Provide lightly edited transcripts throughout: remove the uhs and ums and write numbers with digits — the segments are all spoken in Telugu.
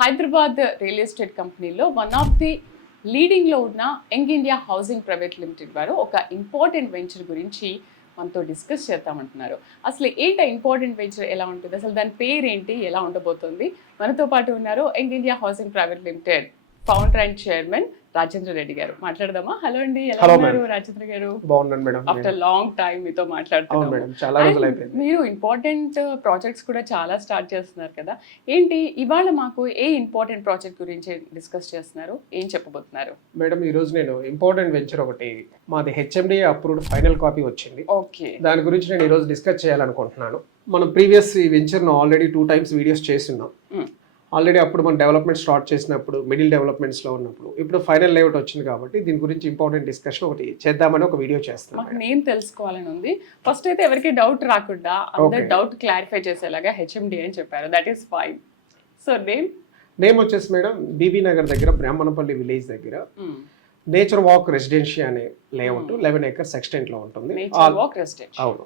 హైదరాబాద్ రియల్ ఎస్టేట్ కంపెనీలో వన్ ఆఫ్ ది లీడింగ్లో ఉన్న young India housing private limited వారు ఒక ఇంపార్టెంట్ వెంచర్ గురించి మనతో డిస్కస్ చేద్దామంటున్నారు. అసలు ఏంటి ఇంపార్టెంట్ వెంచర్, ఎలా ఉంటుంది, అసలు దాని పేరు ఏంటి, ఎలా ఉండబోతుంది? మనతో పాటు ఉన్నారు young India housing private limited founder and chairman Rajendra Reddy గారు. మాట్లాడదామా? హలో అండి, ఎలా ఉన్నారు రాజేంద్ర గారు? బాగున్నాను మేడం. ఆఫ్టర్ లాంగ్ టైం మీతో మాట్లాడుతున్నాను. మీరు ఇంపార్టెంట్ ప్రాజెక్ట్స్ కూడా చాలా స్టార్ట్ చేస్తున్నారు కదా, ఏంటి ఇవాళ మాకు ఏ ఇంపార్టెంట్ ప్రాజెక్ట్ గురించి డిస్కస్ చేస్తున్నారు, ఏం చెప్పబోతున్నారు? మేడం, ఈ రోజు నేను ఇంపార్టెంట్ వెంచర్ ఒకటి, మాది హెచ్ఎండి అప్రూవ్డ్ ఫైనల్ కాపీ వచ్చింది. ఓకే, దాని గురించి నేను ఈ రోజు డిస్కస్ చేయాలనుకుంటున్నాను. మనం ప్రీవియస్ ఈ వెంచర్ ను ఆల్రెడీ 2 times వీడియోస్ చేస్తున్నాం. ఆల్రెడీ అప్పుడు మనం డెవలప్మెంట్ స్టార్ట్ చేసినప్పుడు మిడిల్ డెవలప్మెంట్స్లో ఉన్నప్పుడు, ఇప్పుడు ఫైనల్ లేఅవుట్ వచ్చింది కాబట్టి దీని గురించి ఇంపార్టెంట్ డిస్కషన్ ఒకటి చేద్దామని ఒక వీడియో చేస్తాను. మాకు నేమ్ తెలుసుకోవాలని ఉంది. ఫస్ట్ అయితే ఎవరికి డౌట్ రాకుండా అందరు డౌట్ క్లారిఫై చేసేలాగా హెచ్ఎండి అని చెప్పారు, that is fine. So name వచ్చేసి మేడం బీబీ నగర్ దగ్గర బ్రాహ్మణపల్లి విలేజ్ దగ్గర నేచర్ వాక్ రెసిడెన్షియల్ అనే లేఅవుట్ 11 acres ఎక్స్టెంట్ లో ఉంటుంది. అవును,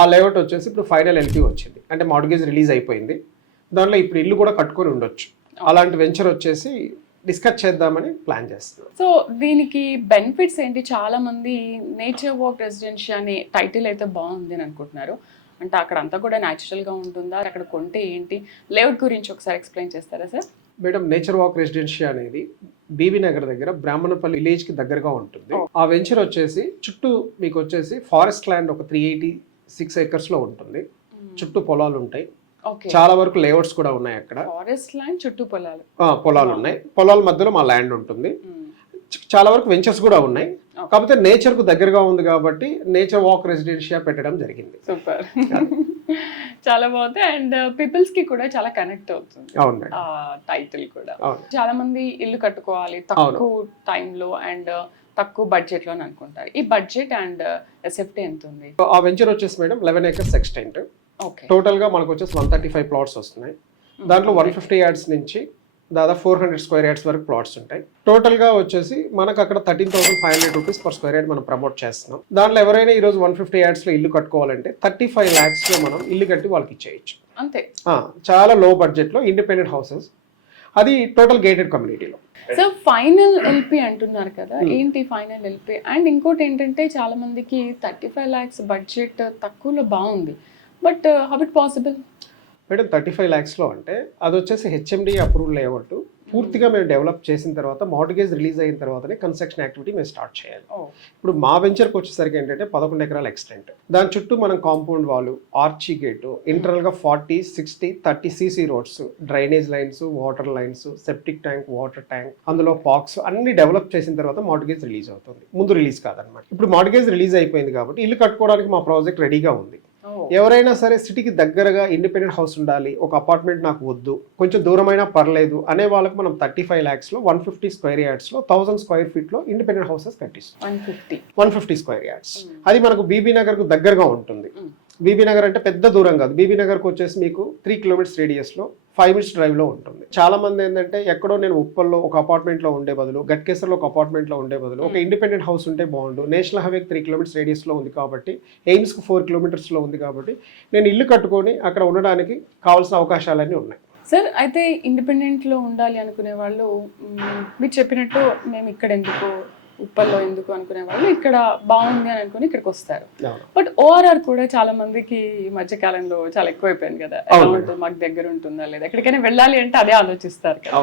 ఆ లేఅవుట్ వచ్చేసి ఇప్పుడు ఫైనల్ ఎల్పీ వచ్చింది, అంటే మార్గేజ్ రిలీజ్ అయిపోయింది. దాంట్లో ఇప్పుడు ఇల్లు కూడా కట్టుకొని ఉండొచ్చు. అలాంటి వెంచర్ వచ్చేసి డిస్కస్ చేద్దామని ప్లాన్ చేస్తున్నాం. సో దీనికి బెనిఫిట్స్ ఏంటి? చాలా మంది నేచర్ వాక్ రెసిడెన్షియల్ అనే టైటిల్ అయితే బాగుంది అని అనుకుంటున్నారు. అంటే అక్కడ అంతా కూడా న్యాచురల్ గా ఉంటుందా, అక్కడ కొంటే ఏంటి, లేఅవుట్ గురించి ఒకసారి ఎక్స్ప్లెయిన్ చేస్తారా sir? Madam, nature walk residential అనేది బీబీ నగర్ దగ్గర బ్రాహ్మణపల్లి విలేజ్ కి దగ్గరగా ఉంటుంది. ఆ వెంచర్ వచ్చేసి చుట్టూ మీకు వచ్చేసి ఫారెస్ట్ ల్యాండ్ ఒక 386 acres లో ఉంటుంది. చుట్టూ పొలాలు ఉంటాయి, చాలా వరకు లేఅవుట్స్ కూడా ఉన్నాయి. అక్కడ ఫారెస్ట్ ల్యాండ్ చుట్టూ పొలాలు ఉన్నాయి. పొలాల మధ్యలో మా ల్యాండ్ ఉంటుంది. చాలా వరకు వెంచర్స్ కూడా ఉన్నాయి. కాకపోతే నేచర్ కు దగ్గరగా ఉంది కాబట్టి నేచర్ వాక్ రెసిడెన్షియల్ పెట్టడం జరిగింది. సూపర్, చాలా బాగుంది. అండ్ పీపుల్స్ కి కూడా చాలా కనెక్ట్ అవుతుంది. అవును, టైటిల్ కూడా. చాలా మంది ఇల్లు కట్టుకోవాలి తక్కువ టైంలో అండ్ తక్కువ బడ్జెట్ లో అనుకుంటారు. ఈ బడ్జెట్ అండ్ ఎస్ఎఫ్టీ ఎంత ఉంది? ఆ వెంచర్ వచ్చేసి మేడం 11 acres ఎక్స్టెంట్. టోటల్ గా మనకు వచ్చేసి 135 plots వస్తున్నాయి. దాంట్లో 150 yards నుంచి దాదాపు 400 square yards వరకు ప్లాట్స్ ఉంటాయి. టోటల్ గా వచ్చేసి మనకు అక్కడ 13,500 rupees per square yard మనం ప్రమోట్ చేస్తున్నాం. దాంట్లో ఎవరైనా ఈ రోజు 150 yards లో ఇల్లు కట్టుకోవాలంటే 35 lakhs లో మనం ఇల్లు కట్టి వాళ్ళకి ఇచ్చేయచ్చు. అంతే, చాలా లో బడ్జెట్ లో ఇండిపెండెంట్ హౌసెస్, అది టోటల్ గేటెడ్ కమ్యూనిటీలో. సో ఫైనల్ ఎల్పీ అంటున్నారు కదా, ఏంటి ఫైనల్ ఎల్పీ? అండ్ ఇంకోటి ఏంటంటే చాలా మందికి 35 lakhs బడ్జెట్ తక్కువలో బాగుంది, but how it possible? Madam, 35 lakhs లో అంటే అది వచ్చేసి హెచ్ఎండి అప్రూవ్డ్ లేఅవుట్. పూర్తిగా మేము డెవలప్ చేసిన తర్వాత మార్గేజ్ రిలీజ్ అయిన తర్వాతనే కన్స్ట్రక్షన్ యాక్టివిటీ మేము స్టార్ట్ చేయాలి. ఇప్పుడు మా వెంచర్కి వచ్చేసరికి ఏంటంటే 11 acres ఎక్స్టెంట్. దాని చుట్టూ మనం కాంపౌండ్ వాల్, ఆర్చీ గేటు, ఇంటర్నల్ గా 40, 60, 30 CC roads, drainage lines, water lines, septic tank, water tank, అందులో పాక్స్ అన్ని డెవలప్ చేసిన తర్వాత మార్గేజ్ రిలీజ్ అవుతుంది. ముందు రిలీజ్ కాదనమాట. ఇప్పుడు మార్గేజ్ రిలీజ్ అయిపోయింది కాబట్టి ఇల్లు కట్టుకోవడానికి మా ప్రాజెక్ట్ రెడీగా ఉంది. ఎవరైనా సరే సిటీకి దగ్గరగా ఇండిపెండెంట్ హౌస్ ఉండాలి, ఒక అపార్ట్మెంట్ నాకు వద్దు, కొంచెం దూరమైనా పర్లేదు అనే వాళ్ళకి మనం 35 lakhs లో 150 square yards లో 1000 square feet లో ఇండిపెండెంట్ హౌసెస్ కట్టిస్తాం. 150 square yards. అది మనకు బీబీ నగర్ కు దగ్గరగా ఉంటుంది. బీబీ నగర్ అంటే పెద్ద దూరం కాదు. బీబీ నగర్కి వచ్చేసి మీకు 3 kilometers రేడియస్ లో 5 minutes drive లో ఉంటుంది. చాలా మంది ఏంటంటే ఎక్కడో నేను ఉప్పల్లో ఒక అపార్ట్మెంట్ లో ఉండే బదులు, గట్కేసర్లో ఒక అపార్ట్మెంట్ లో ఉండే బదులు ఒక ఇండిపెండెంట్ హౌస్ ఉంటే బాగుండు. నేషనల్ హైవే 3 kilometers రేడియస్ లో ఉంది కాబట్టి, ఎయిమ్స్ కు 4 kilometers లో ఉంది కాబట్టి నేను ఇల్లు కట్టుకొని అక్కడ ఉండడానికి కావాల్సిన అవకాశాలన్నీ ఉన్నాయి. సార్, అయితే ఇండిపెండెంట్ లో ఉండాలి అనుకునే వాళ్ళు, మీరు చెప్పినట్టు మేము ఇక్కడ ఎందుకు, ఉప్పల్లో ఎందుకు అనుకునే వాళ్ళు ఇక్కడ బాగుంది అని అనుకుని ఇక్కడికి వస్తారు. బట్ ఓఆర్ఆర్ కూడా చాలా మందికి ఈ మధ్య కాలంలో చాలా ఎక్కువైపోయింది కదా, ఎలా ఉంటుంది, మాకు దగ్గర ఉంటుందా లేదా, ఎక్కడికైనా వెళ్ళాలి అంటే అదే ఆలోచిస్తారు కదా.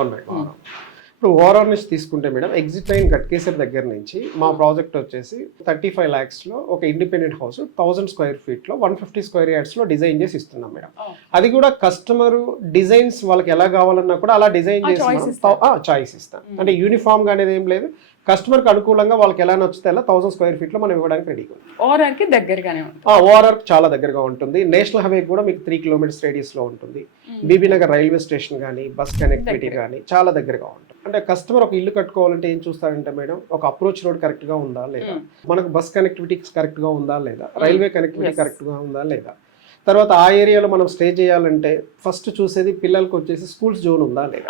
ఇప్పుడు ఓఆర్ఆర్ నుంచి తీసుకుంటే మేడం, ఎగ్జిట్ లైన్ గట్కేసర్ దగ్గర నుంచి మా ప్రాజెక్ట్ వచ్చేసి 35 lakhs లో ఒక ఇండిపెండెంట్ హౌస్ 1000 square feet లో 150 square yards లో డిజైన్ చేసి ఇస్తున్నాం మేడం. అది కూడా కస్టమర్ డిజైన్స్ వాళ్ళకి ఎలా కావాలన్నా కూడా అలా డిజైన్ చేసి చాయిస్ ఇస్తాం. అంటే యూనిఫామ్ గా అనేది ఏం లేదు, కస్టమర్ కి అనుకూలంగా వాళ్ళకి ఎలా నచ్చితే అలా 1000 square feet లో మనం ఇవ్వడానికి రెడీగా ఉంది. ఓఆర్ఆర్ కి దగ్గరగానే ఉంటుంది. ఓఆర్ఆర్ చాలా దగ్గరగా ఉంటుంది. నేషనల్ హైవే కూడా మీకు 3 kilometers రేడియస్ లో ఉంటుంది. బీబీ నగర్ రైల్వే స్టేషన్ కానీ, బస్ కనెక్టివిటీ కానీ చాలా దగ్గరగా ఉంటుంది. అంటే కస్టమర్ ఒక ఇల్లు కట్టుకోవాలంటే ఏం చూస్తారంటే మేడం, ఒక అప్రోచ్ రోడ్ కరెక్ట్ గా ఉందా లేదా, మనకు బస్ కనెక్టివిటీ కరెక్ట్ గా ఉందా లేదా, రైల్వే కనెక్టివిటీ కరెక్ట్ గా ఉందా లేదా, తర్వాత ఆ ఏరియాలో మనం స్టే చేయాలంటే ఫస్ట్ చూసేది పిల్లలకు వచ్చేసి స్కూల్స్ జోన్ ఉందా లేదా.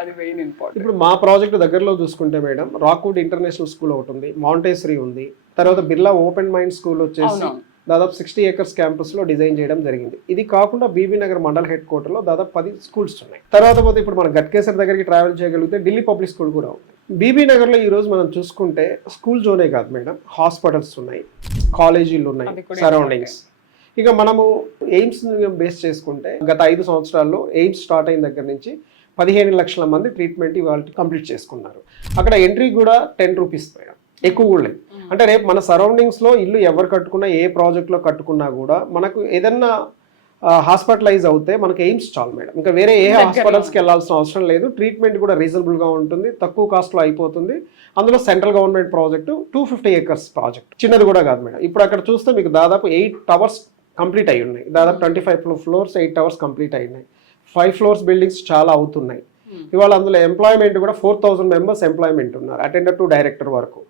అది మెయిన్ ఇంపార్టెంట్. ఇప్పుడు మా ప్రాజెక్ట్ దగ్గరలో చూసుకుంటే మేడం, రాక్వుడ్ ఇంటర్నేషనల్ స్కూల్ ఒకటి ఉంది, మౌంటేసరీ ఉంది, తర్వాత బిర్లా ఓపెన్ మైండ్ స్కూల్ వచ్చేసి దాదాపు 60 acres క్యాంపస్లో డిజైన్ చేయడం జరిగింది. ఇది కాకుండా బీబీ నగర్ మండల్ హెడ్ క్వార్టర్లో దాదాపు 10 స్కూల్స్ ఉన్నాయి. తర్వాత పోతే ఇప్పుడు మన గట్కేసర్ దగ్గరికి ట్రావెల్ చేయగలిగితే ఢిల్లీ పబ్లిక్ స్కూల్ కూడా ఉంది. బీబీ నగర్లో ఈరోజు మనం చూసుకుంటే స్కూల్ జోనే కాదు మేడం, హాస్పిటల్స్ ఉన్నాయి, కాలేజీలు ఉన్నాయి, సరౌండింగ్స్. ఇక మనము ఎయిమ్స్ బేస్ చేసుకుంటే గత 5 సంవత్సరాల్లో ఎయిమ్స్ స్టార్ట్ అయిన దగ్గర నుంచి 15 లక్షల మంది ట్రీట్మెంట్ ఇవాళ కంప్లీట్ చేసుకున్నారు. అక్కడ ఎంట్రీ కూడా 10 రూపీస్ మేడం, ఎక్కువ కూడా లేదు. అంటే రేపు మన సరౌండింగ్స్లో ఇల్లు ఎవరు కట్టుకున్నా, ఏ ప్రాజెక్ట్లో కట్టుకున్నా కూడా మనకు ఏదన్నా హాస్పిటలైజ్ అవుతే మనకి ఎయిమ్స్ చాలు మేడం. ఇంకా వేరే ఏ హాస్పిటల్స్కి వెళ్ళాల్సిన అవసరం లేదు. ట్రీట్మెంట్ కూడా రీజనబుల్గా ఉంటుంది, తక్కువ కాస్ట్లో అయిపోతుంది. అందులో central government project 250 acres project, చిన్నది కూడా కాదు మేడం. ఇప్పుడు అక్కడ చూస్తే మీకు దాదాపు 8 towers కంప్లీట్ అయి ఉన్నాయి. దాదాపు 25 floors 8 towers కంప్లీట్ అయినాయి. 5 floors బిల్డింగ్స్ చాలా అవుతున్నాయి. ఇవాళ అందులో ఎంప్లాయ్మెంట్ కూడా 4000 members ఎంప్లాయ్మెంట్ ఉన్నారు, అటెండర్ టు డైరెక్టర్ వరకు.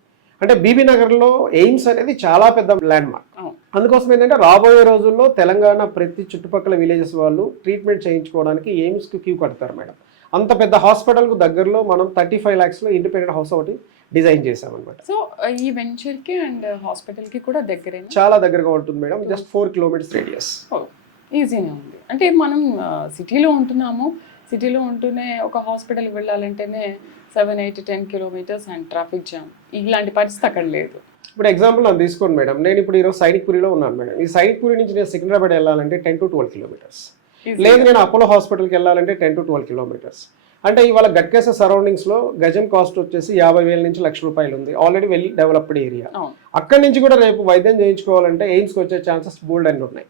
అంటే బీబీ నగర్లో ఎయిమ్స్ అనేది చాలా పెద్ద ల్యాండ్ మార్క్. అందుకోసం ఏంటంటే రాబోయే రోజుల్లో తెలంగాణ ప్రతి చుట్టుపక్కల విలేజెస్ వాళ్ళు ట్రీట్మెంట్ చేయించుకోవడానికి ఎయిమ్స్కి క్యూ కడతారు మేడం. అంత పెద్ద హాస్పిటల్కు దగ్గరలో మనం 35 lakhsలో ఇండిపెండెంట్ హౌస్ ఒకటి డిజైన్ చేసామన్నమాట. సో ఈ వెంచర్కి అండ్ హాస్పిటల్కి కూడా దగ్గరే, చాలా దగ్గరగా ఉంటుంది మేడం. Just 4 kilometers radius. ఈజీనే ఉంది. అంటే మనం సిటీలో ఉంటున్నాము, సిటీలో ఉంటూనే ఒక హాస్పిటల్కి వెళ్ళాలంటేనే 7, 8, 10 kilometers అండ్ ట్రాఫిక్ జామ్, ఇలాంటి పరిస్థితి అక్కడ లేదు. ఇప్పుడు ఎగ్జాంపుల్ నన్ను తీసుకోండి మేడం, నేను ఇప్పుడు ఈరోజు సైనిక్పురిలో ఉన్నాను మేడం. ఈ సైనిక్పురి నుంచి నేను సికింద్రాబాద్ వెళ్ళాలంటే 10 to 12 kilometers. లేదు నేను అపోలో హాస్పిటల్కి వెళ్ళాలంటే 10 to 12 kilometers. అంటే ఇవాళ గట్కేసర్ సరౌండింగ్స్లో గజం కాస్ట్ వచ్చేసి 50,000 నుంచి ₹1,00,000 ఉంది. Already well developed area. అక్కడి నుంచి కూడా రేపు వైద్యం చేయించుకోవాలంటే ఎయిమ్స్కి వచ్చే ఛాన్సెస్ బోల్డ్ అన్ని ఉన్నాయి.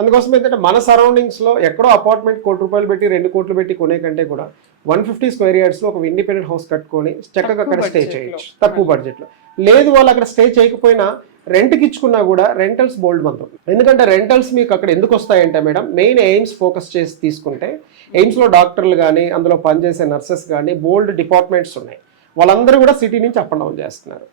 అందుకోసం ఏంటంటే మన సరౌండింగ్స్లో ఎక్కడో అపార్ట్మెంట్ ₹1,00,00,000 పెట్టి 2 కోట్లు పెట్టి కొనే కంటే కూడా 150 square yardsలో ఒక ఇండిపెండెంట్ హౌస్ కట్టుకొని చక్కగా అక్కడ స్టే చేయొచ్చు తక్కువ బడ్జెట్లో. లేదు వాళ్ళు అక్కడ స్టే చేయకపోయినా రెంట్కి ఇచ్చుకున్నా కూడా రెంటల్స్ బోల్డ్ మంత్. ఎందుకంటే రెంటల్స్ మీకు అక్కడ ఎందుకు వస్తాయంటే మేడం, మెయిన్ ఎయిమ్స్ ఫోకస్ చేసి తీసుకుంటే ఎయిమ్స్లో డాక్టర్లు కానీ అందులో పనిచేసే నర్సెస్ కానీ బోల్డ్ డిపార్ట్మెంట్స్ ఉన్నాయి. వాళ్ళందరూ కూడా సిటీ నుంచి అప్ అండ్ డౌన్ చేస్తున్నారు.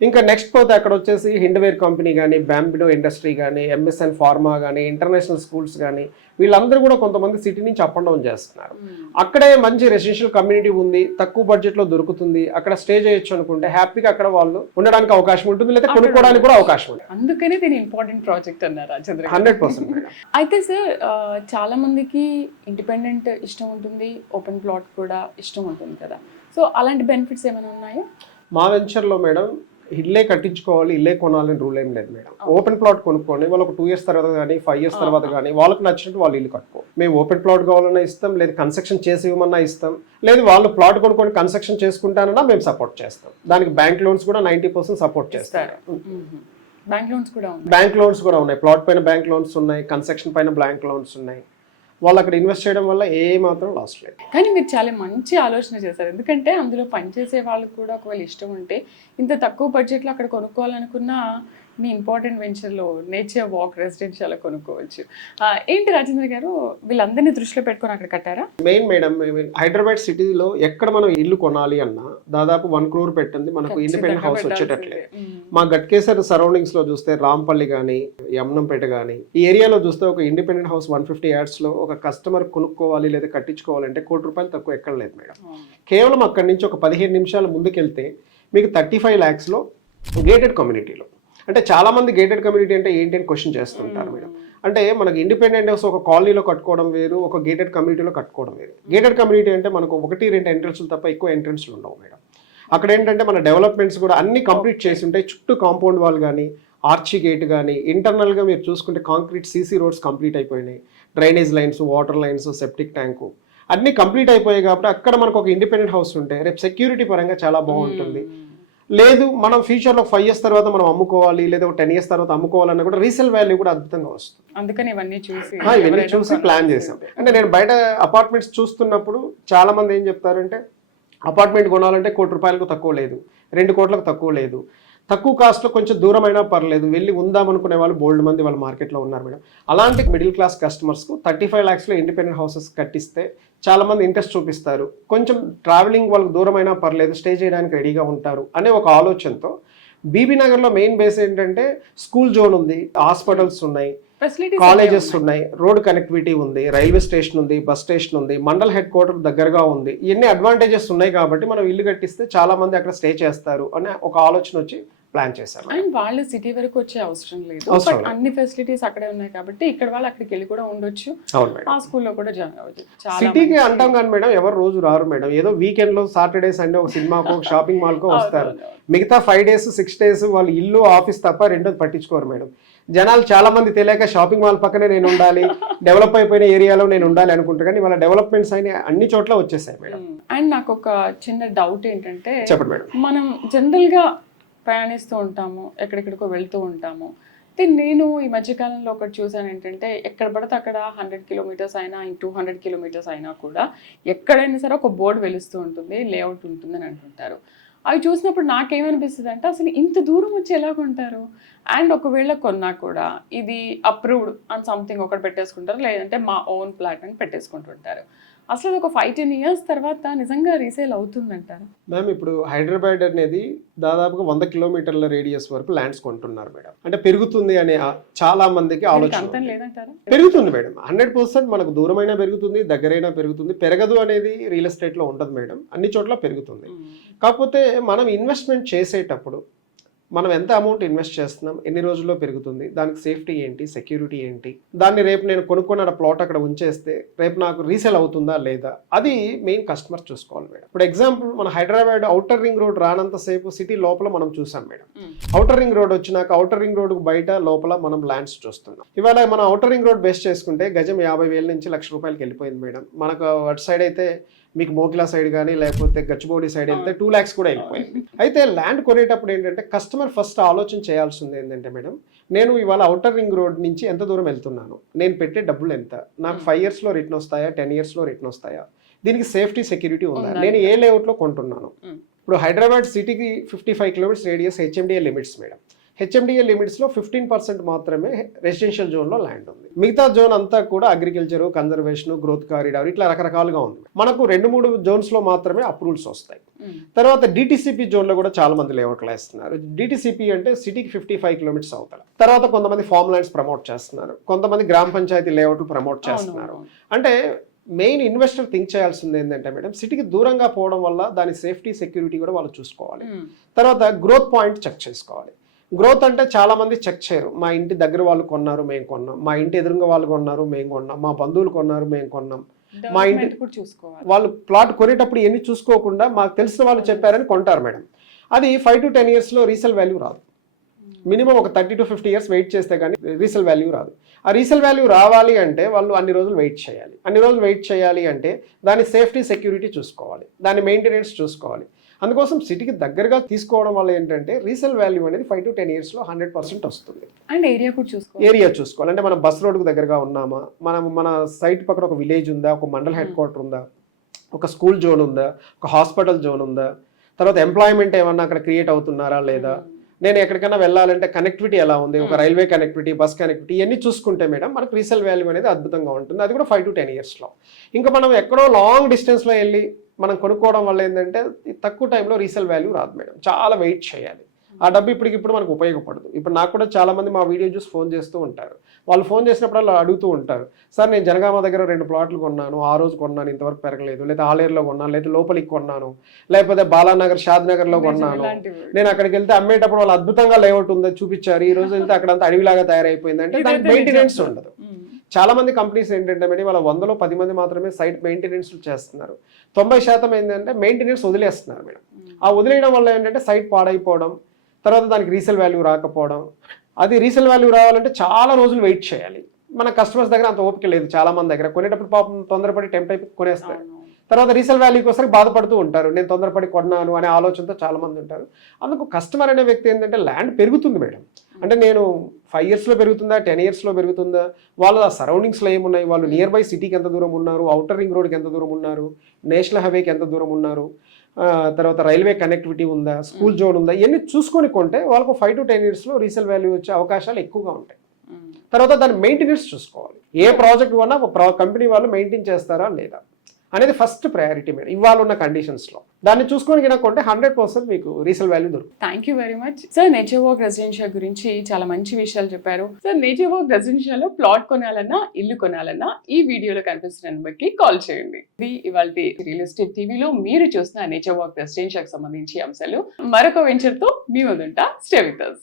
ఇంకా నెక్స్ట్ పోతే అక్కడ వచ్చేసి హిండ్వేర్ కంపెనీ కానీ, బ్యాంబిడో ఇండస్ట్రీ కానీ, ఎంఎస్ఎన్ ఫార్మా కానీ, ఇంటర్నేషనల్ స్కూల్స్ కానీ, వీళ్ళందరూ కూడా కొంతమంది సిటీ నుంచి అప్ అండ్ డౌన్ చేస్తున్నారు. అక్కడే మంచి రెసిడెన్షియల్ కమ్యూనిటీ ఉంది, తక్కువ బడ్జెట్లో దొరుకుతుంది, అక్కడ స్టే చేయొచ్చు అనుకుంటే హ్యాపీగా అక్కడ వాళ్ళు ఉండడానికి అవకాశం ఉంటుంది, లేదా కొనుక్కోవడానికి కూడా అవకాశం ఉంది. అందుకని దీని ఇంపార్టెంట్ ప్రాజెక్ట్ అన్నారు 100%. అయితే సార్ చాలా మందికి ఇండిపెండెంట్ ఇష్టం ఉంటుంది, ఓపెన్ ప్లాట్ కూడా ఇష్టం ఉంటుంది కదా, సో అలాంటి బెనిఫిట్స్ ఏమైనా ఉన్నాయా? మా వెంచర్లో మేడం ఇల్లే కట్టించుకోవాలి, ఇల్లే కొనాలని రూల్ ఏం లేదు మేడం. ఓపెన్ ప్లాట్ కొనుక్కోండి, వాళ్ళు ఒక 2 years తర్వాత కానీ 5 years తర్వాత కానీ వాళ్ళకి నచ్చినట్టు వాళ్ళు ఇల్లు కట్టుకో. మేము ఓపెన్ ప్లాట్ కావాలన్నా ఇస్తాం, లేదు కన్స్ట్రక్షన్ చేసి ఇవ్వమన్నా ఇస్తాం, లేదు వాళ్ళు ప్లాట్ కొనుక్కొని కన్స్ట్రక్షన్ చేసుకుంటానన్నా మేము సపోర్ట్ చేస్తాం. దానికి బ్యాంక్ లోన్స్ కూడా 90% సపోర్ట్ చేస్తారు. బ్యాంక్ లోన్స్ కూడా ఉన్నాయి, ప్లాట్ పైన బ్యాంక్ లోన్స్ ఉన్నాయి, కన్స్ట్రక్షన్ పైన బ్యాంక్ లోన్స్ ఉన్నాయి. వాళ్ళు అక్కడ ఇన్వెస్ట్ చేయడం వల్ల ఏ మాత్రం లాస్ లేదు. కానీ మీరు చాలా మంచి ఆలోచన చేశారు, ఎందుకంటే అందులో పనిచేసే వాళ్ళకి కూడా ఒకవేళ ఇష్టం ఉంటే ఇంత తక్కువ బడ్జెట్లో అక్కడ కొనుక్కోవాలనుకున్నా మీ ఇంపార్టెంట్ వెంచర్లో నేచర్ వాక్ రెసిడెన్షియల్ కొనుక్కోవచ్చు. ఏంటి రాజేంద్ర గారు, వీళ్ళందరినీ దృష్టిలో పెట్టుకొని అక్కడ కట్టారా? మెయిన్ మేడం, హైదరాబాద్ సిటీలో ఎక్కడ మనం ఇల్లు కొనాలి అన్నా దాదాపు 1 crore పెట్టింది మనకు ఇండిపెండెంట్ హౌస్ వచ్చేటట్లే. మా గట్కేసర్ సరౌండింగ్స్ లో చూస్తే రాంపల్లి కానీ, యమునంపేట కానీ, ఈ ఏరియాలో చూస్తే ఒక ఇండిపెండెంట్ హౌస్ 150 yardsలో ఒక కస్టమర్ కొనుక్కోవాలి లేదా కట్టించుకోవాలంటే ₹1,00,00,000 తక్కువ ఎక్కడ లేదు మేడం. కేవలం అక్కడి నుంచి ఒక 15 నిమిషాలు ముందుకెళ్తే మీకు 35 lakhsలో గేటెడ్ కమ్యూనిటీలో. అంటే చాలా మంది గేటెడ్ కమ్యూనిటీ అంటే ఏంటి అని క్వశ్చన్ చేస్తుంటారు మేడం. అంటే మనకు ఇండిపెండెంట్ హౌస్ ఒక కాలనీలో కట్టుకోవడం వేరు, ఒక గేటెడ్ కమ్యూనిటీలో కట్టుకోవడం వేరు. గేటెడ్ కమ్యూనిటీ అంటే మనకు 1-2 ఎంట్రన్స్లు తప్ప ఎక్కువ ఎంట్రన్స్లు ఉండవు మేడం. అక్కడ ఏంటంటే మన డెవలప్మెంట్స్ కూడా అన్ని కంప్లీట్ చేసి ఉంటాయి. చుట్టూ కాంపౌండ్ వాల్ కానీ, ఆర్చీ గేట్ కానీ, ఇంటర్నల్గా మీరు చూసుకుంటే కాంక్రీట్ సీసీ రోడ్స్ కంప్లీట్ అయిపోయినాయి, drainage lines, water lines, septic tank అన్నీ కంప్లీట్ అయిపోయాయి. కాబట్టి అక్కడ మనకు ఒక ఇండిపెండెంట్ హౌస్ ఉంటే రేపు సెక్యూరిటీ పరంగా చాలా బాగుంటుంది. లేదు మనం ఫ్యూచర్లో 5 years తర్వాత మనం అమ్ముకోవాలి, లేదా ఒక 10 years తర్వాత అమ్ముకోవాలన్నా కూడా రీసేల్ వాల్యూ కూడా అద్భుతంగా వస్తుంది. అందుకని ఇవన్నీ చూసి ప్లాన్ చేసాం. అంటే నేను బయట అపార్ట్మెంట్స్ చూస్తున్నప్పుడు చాలా మంది ఏం చెప్తారంటే అపార్ట్మెంట్ కొనాలంటే ₹1,00,00,000 తక్కువ లేదు, 2 కోట్లకు తక్కువ లేదు, తక్కువ కాస్ట్లో కొంచెం దూరమైనా పర్లేదు, వెళ్ళి ఉందామనుకునే వాళ్ళు బోల్డ్ మంది వాళ్ళ మార్కెట్లో ఉన్నారు మేడం. అలాంటి మిడిల్ క్లాస్ కస్టమర్స్కు 35 lakhsలో ఇండిపెండెంట్ హౌసెస్ కట్టిస్తే చాలా మంది ఇంట్రెస్ట్ చూపిస్తారు. కొంచెం ట్రావెలింగ్ వాళ్ళకి దూరమైనా పర్లేదు, స్టే చేయడానికి రెడీగా ఉంటారు అనే ఒక ఆలోచనతో బీబీ నగర్లో మెయిన్ బేస్ ఏంటంటే స్కూల్ జోన్ ఉంది, హాస్పిటల్స్ ఉన్నాయి, కాలేజెస్ ఉన్నాయి, రోడ్ కనెక్టివిటీ ఉంది, రైల్వే స్టేషన్ ఉంది, బస్ స్టేషన్ ఉంది, మండల్ హెడ్ క్వార్టర్ దగ్గరగా ఉంది. ఇవన్నీ అడ్వాంటేజెస్ ఉన్నాయి కాబట్టి మనం ఇల్లు కట్టిస్తే చాలా మంది అక్కడ స్టే చేస్తారు అనే ఒక ఆలోచన వచ్చి ప్లాన్ చేశాము. అండ్ వాళ్ళు సిటీ వరకు వచ్చే అవసరం లేదు, అవసరం బట్ లేదు. అన్ని ఫెసిలిటీస్ అక్కడే ఉన్నాయి కాబట్టి ఇక్కడ వాళ్ళు అక్కడికి వెళ్ళి కూడా ఉండొచ్చు, అవును మేడం. ఆ స్కూల్లో కూడా జాయిన్ అవ్వచ్చు. చాలా సిటీకి మంచి- అంటాం కానీ మేడం ఎవరు రోజు రారు మేడం. ఏదో వీకెండ్ లో సాటర్డే సండే ఒక సినిమాకో ఒక షాపింగ్ మాల్కో వస్తారు. మిగతా 5 days 6 days వాళ్ళు ఇల్లు ఆఫీస్ తప్ప రెండోది పట్టించుకోరు మేడం. జనాలు చాలా మంది తెలియక షాపింగ్ మాల్ పక్కనే నేను ఉండాలి, డెవలప్ అయిపోయిన ఏరియాలో నేను ఉండాలి అనుకుంటారు, కానీ వాళ్ళ డెవలప్మెంట్స్ అయిన అన్ని చోట్ల వచ్చేసాయి మేడం. అండ్ నాకు ఒక చిన్న డౌట్ ఏంటంటే, చెప్పండి మేడం. మనం జనరల్గా ప్రయాణిస్తూ ఉంటాము, ఎక్కడెక్కడికో వెళ్తూ ఉంటాము. అయితే నేను ఈ మధ్యకాలంలో ఒకటి చూసాను ఏంటంటే, ఎక్కడ పడితే అక్కడ 100 kilometers అయినా 200 kilometers అయినా కూడా ఎక్కడైనా సరే ఒక బోర్డు వెలుస్తూ ఉంటుంది, లేఅవుట్ ఉంటుందని అంటుంటారు. అవి చూసినప్పుడు నాకేమనిపిస్తుంది అంటే, అసలు ఇంత దూరం వచ్చి ఎలా కొంటారు? అండ్ ఒకవేళ కొన్నా కూడా ఇది అప్రూవ్డ్ అని సంథింగ్ ఒకటి పెట్టేసుకుంటారు, లేదంటే మా ఓన్ ప్లాట్ అని పెట్టేసుకుంటుంటారు. అసలు ఒక 5-10 years తర్వాత నిజంగా రీసేల్ అవుతుందంటారు? మ్యామ్ ఇప్పుడు హైదరాబాద్ అనేది దాదాపుగా 100 kilometers రేడియస్ వరకు ల్యాండ్స్ కొంటున్నారు మేడం. అంటే పెరుగుతుంది అనే చాలా మందికి ఆలోచన అంతం ఉంది. లేదంటారా? పెరుగుతుంది మేడం, 100% మనకు దూరమైనా పెరుగుతుంది, దగ్గరైనా పెరుగుతుంది. పెరగదు అనేది రియల్ ఎస్టేట్ లో ఉండదు మేడం, అన్ని చోట్ల పెరుగుతుంది. కాకపోతే మనం ఇన్వెస్ట్మెంట్ చేసేటప్పుడు మనం ఎంత అమౌంట్ ఇన్వెస్ట్ చేస్తున్నాం, ఎన్ని రోజుల్లో పెరుగుతుంది, దానికి సేఫ్టీ ఏంటి, సెక్యూరిటీ ఏంటి, దాన్ని రేపు నేను కొనుక్కున్న ప్లాట్ అక్కడ ఉంచేస్తే రేపు నాకు రీసేల్ అవుతుందా లేదా, అది మెయిన్ కస్టమర్ చూసుకోవాలి మేడం. ఇప్పుడు ఎగ్జాంపుల్ మన హైదరాబాద్ ఔటర్ రింగ్ రోడ్ రానంతసేపు సిటీ లోపల మనం చూసాం మేడం. ఔటర్ రింగ్ రోడ్ వచ్చినాక ఔటర్ రింగ్ రోడ్ బయట లోపల మనం ల్యాండ్స్ చూస్తున్నాం. ఇవాళ మనం ఔటర్ రింగ్ రోడ్ బేస్ చేసుకుంటే గజం 50,000 నుంచి ₹1,00,000 వెళ్ళిపోయింది మేడం. మనకు అటు సైడ్ అయితే మీకు మోకిలా సైడ్ కానీ లేకపోతే గచ్చిబౌలి సైడ్ వెళ్తే 2 lakhs కూడా వెళ్ళిపోయింది. అయితే ల్యాండ్ కొనేటప్పుడు ఏంటంటే కస్టమర్ ఫస్ట్ ఆలోచన చేయాల్సింది ఏంటంటే మేడం, నేను ఇవాళ ఔటర్ రింగ్ రోడ్ నుంచి ఎంత దూరం వెళ్తున్నాను, నేను పెట్టే డబ్బులు ఎంత, నాకు 5 yearsలో రిటర్న్ వస్తాయా, 10 yearsలో రిటర్న్ వస్తాయా, దీనికి సేఫ్టీ సెక్యూరిటీ ఉందా, నేను ఏ లేఅవుట్లో కొంటున్నాను. ఇప్పుడు హైదరాబాద్ సిటీకి 55 kilometers radius HMDA limits madam. HMDA లిమిట్స్లో 15% మాత్రమే రెసిడెన్షియల్ జోన్లో ల్యాండ్ ఉంది. మిగతా జోన్ అంతా కూడా అగ్రికల్చర్, కన్జర్వేషన్, గ్రోత్ కారిడార్ ఇట్లా రకరకాలుగా ఉంది. మనకు 2-3 జోన్స్లో మాత్రమే అప్రూవల్స్ వస్తాయి. తర్వాత డిటిసిపి జోన్లో కూడా చాలా మంది లేఅవుట్లు వేస్తున్నారు. డిటిసిపి అంటే సిటీకి 55 kilometers అవుతారు. తర్వాత కొంతమంది ఫార్మ్ ల్యాండ్స్ ప్రమోట్ చేస్తున్నారు, కొంతమంది గ్రామ పంచాయతీ లేఅవుట్లు ప్రమోట్ చేస్తున్నారు. అంటే మెయిన్ ఇన్వెస్టర్ థింక్ చేయాల్సింది ఏంటంటే మేడం, సిటీకి దూరంగా పోవడం వల్ల దాని సేఫ్టీ సెక్యూరిటీ కూడా వాళ్ళు చూసుకోవాలి. తర్వాత గ్రోత్ పాయింట్ చెక్ చేసుకోవాలి. గ్రోత్ అంటే చాలా మంది చెక్ చేయరు. మా ఇంటి దగ్గర వాళ్ళు కొన్నారు మేము కొన్నాం, మా ఇంటి ఎదురుగా వాళ్ళు కొన్నారు మేము కొన్నాం, మా బంధువులు కొన్నారు మేము కొన్నాం, మా ఇంటి వాళ్ళు ప్లాట్ కొనేటప్పుడు ఎన్ని చూసుకోకుండా మాకు తెలిసిన వాళ్ళు చెప్పారని కొంటారు మేడం. అది 5 to 10 yearsలో రీసేల్ వాల్యూ రాదు. మినిమం ఒక 30 to 50 years వెయిట్ చేస్తే కానీ రీసేల్ వాల్యూ రాదు. ఆ రీసేల్ వాల్యూ రావాలి అంటే వాళ్ళు అన్ని రోజులు వెయిట్ చేయాలి. అన్ని రోజులు వెయిట్ చేయాలి అంటే దాని సేఫ్టీ సెక్యూరిటీ చూసుకోవాలి, దాని మెయింటెనెన్స్ చూసుకోవాలి. అందుకోసం సిటీకి దగ్గరగా తీసుకోవడం వల్ల ఏంటంటే రీసేల్ వాల్యూ అనేది 5 to 10 yearsలో 100% వస్తుంది. అండ్ ఏరియా కూడా చూసుకోవాలి. ఏరియా చూసుకోవాలి. అంటే మనం బస్ రోడ్కు దగ్గరగా ఉన్నామా, మన సైట్ పక్కన ఒక విలేజ్ ఉందా, ఒక మండల్ హెడ్ క్వార్టర్ ఉందా, ఒక స్కూల్ జోన్ ఉందా, ఒక హాస్పిటల్ జోన్ ఉందా, తర్వాత ఎంప్లాయ్మెంట్ ఏమన్నా అక్కడ క్రియేట్ అవుతున్నారా లేదా, నేను ఎక్కడికైనా వెళ్ళాలంటే కనెక్టివిటీ ఎలా ఉంది, ఒక రైల్వే కనెక్టివిటీ, బస్ కనెక్టివిటీ ఇవన్నీ చూసుకుంటే మేడం మనకు రీసేల్ వాల్యూ అనేది అద్భుతంగా ఉంటుంది. అది కూడా 5 to 10 yearsలో. ఇంకా మనం ఎక్కడో లాంగ్ డిస్టెన్స్లో వెళ్ళి మనం కొనుక్కోవడం వల్ల ఏంటంటే తక్కువ టైంలో రీసేల్ వాల్యూ రాదు మేడం, చాలా వెయిట్ చేయాలి. ఆ డబ్బు ఇప్పటికిప్పుడు మనకు ఉపయోగపడదు. ఇప్పుడు నాకు కూడా చాలా మంది మా వీడియో చూసి ఫోన్ చేస్తూ ఉంటారు. వాళ్ళు ఫోన్ చేసినప్పుడు అలా అడుగుతూ ఉంటారు, సార్ నేను జనగామ దగ్గర 2 ప్లాట్లు కొన్నాను, ఆ రోజు కొన్నాను, ఇంతవరకు పెరగలేదు, లేదా ఆలేరులో కొన్నాను, లేదా లోపలికి కొన్నాను, లేకపోతే బాలానగర్, షాద్నగర్లో కొన్నాను, నేను అక్కడికి వెళ్తే అమ్మేటప్పుడు వాళ్ళు అద్భుతంగా లేఅవుట్ ఉందో చూపించారు, ఈ రోజు వెళ్తే అక్కడంతా అడవిలాగా తయారైపోయింది అంటే దానికి మెయింటెనెన్స్ ఉండదు. చాలా మంది కంపెనీస్ ఏంటంటే మేడం వాళ్ళ 100లో 10 మంది మాత్రమే సైట్ మెయింటెనెన్స్ చేస్తున్నారు. 90% ఏంటంటే మెయింటెనెన్స్ వదిలేస్తున్నారు మేడం. ఆ వదిలేయడం వల్ల ఏంటంటే సైట్ పాడైపోవడం, తర్వాత దానికి రీసేల్ వాల్యూ రాకపోవడం. అది రీసేల్ వాల్యూ రావాలంటే చాలా రోజులు వెయిట్ చేయాలి. మన కస్టమర్స్ దగ్గర అంత ఓపిక లేదు. చాలా మంది దగ్గర కొనేటప్పుడు పాపం తొందరపడి టెంప్ట్ అయిపోయి కొనేస్తారు. తర్వాత రీసేల్ వాల్యూ కోసం బాధపడుతూ ఉంటారు, నేను తొందరపడి కొన్నాను అనే ఆలోచనతో చాలా మంది ఉంటారు. అందుకు కస్టమర్ అనే వ్యక్తి ఏంటంటే ల్యాండ్ పెరుగుతుంది మేడం, అంటే నేను 5 yearsలో పెరుగుతుందా, 10 yearsలో పెరుగుతుందా, వాళ్ళు ఆ సరౌండింగ్స్లో ఏమున్నాయి, వాళ్ళు నియర్ బై సిటీకి ఎంత దూరం ఉన్నారు, ఔటర్ రింగ్ రోడ్కి ఎంత దూరం ఉన్నారు, నేషనల్ హైవేకి ఎంత దూరం ఉన్నారు, తర్వాత రైల్వే కనెక్టివిటీ ఉందా, స్కూల్ జోన్ ఉందా, ఇవన్నీ చూసుకొని కొంటే వాళ్ళకు 5 to 10 yearsలో రీసేల్ వాల్యూ వచ్చే అవకాశాలు ఎక్కువగా ఉంటాయి. తర్వాత దాని మెయింటెనెన్స్ చూసుకోవాలి. ఏ ప్రాజెక్ట్ వల్ల కంపెనీ వాళ్ళు మెయింటైన్ చేస్తారా లేదా అనేది ఫస్ట్ ప్రయారిటీ మేడం ఇవాళ ఉన్న కండిషన్స్లో. దాన్ని చూసుకొని కనుక్కుంటే 100% మీకు రీసేల్ వాల్యూ దొరుకుతుంది. Thank you very much sir. Nature walk residential గురించి చాలా మంచి విషయాలు చెప్పారు సార్. నేచర్ వాక్ రెసిడెన్షియల్ లో ప్లాట్ కొనాలన్నా ఇల్లు కొనాలన్నా ఈ వీడియోలో కనిపిస్తున్న నెంబర్కి కాల్ చేయండి. ఇది ఇవాళ రియల్ ఎస్టేట్ టీవీలో మీరు చూసిన నేచర్ వాక్ రెసిడెన్షియల్ సంబంధించి అంశాలు. మరొక వెంచర్ తో మీ ముందుంటా. Stay with us.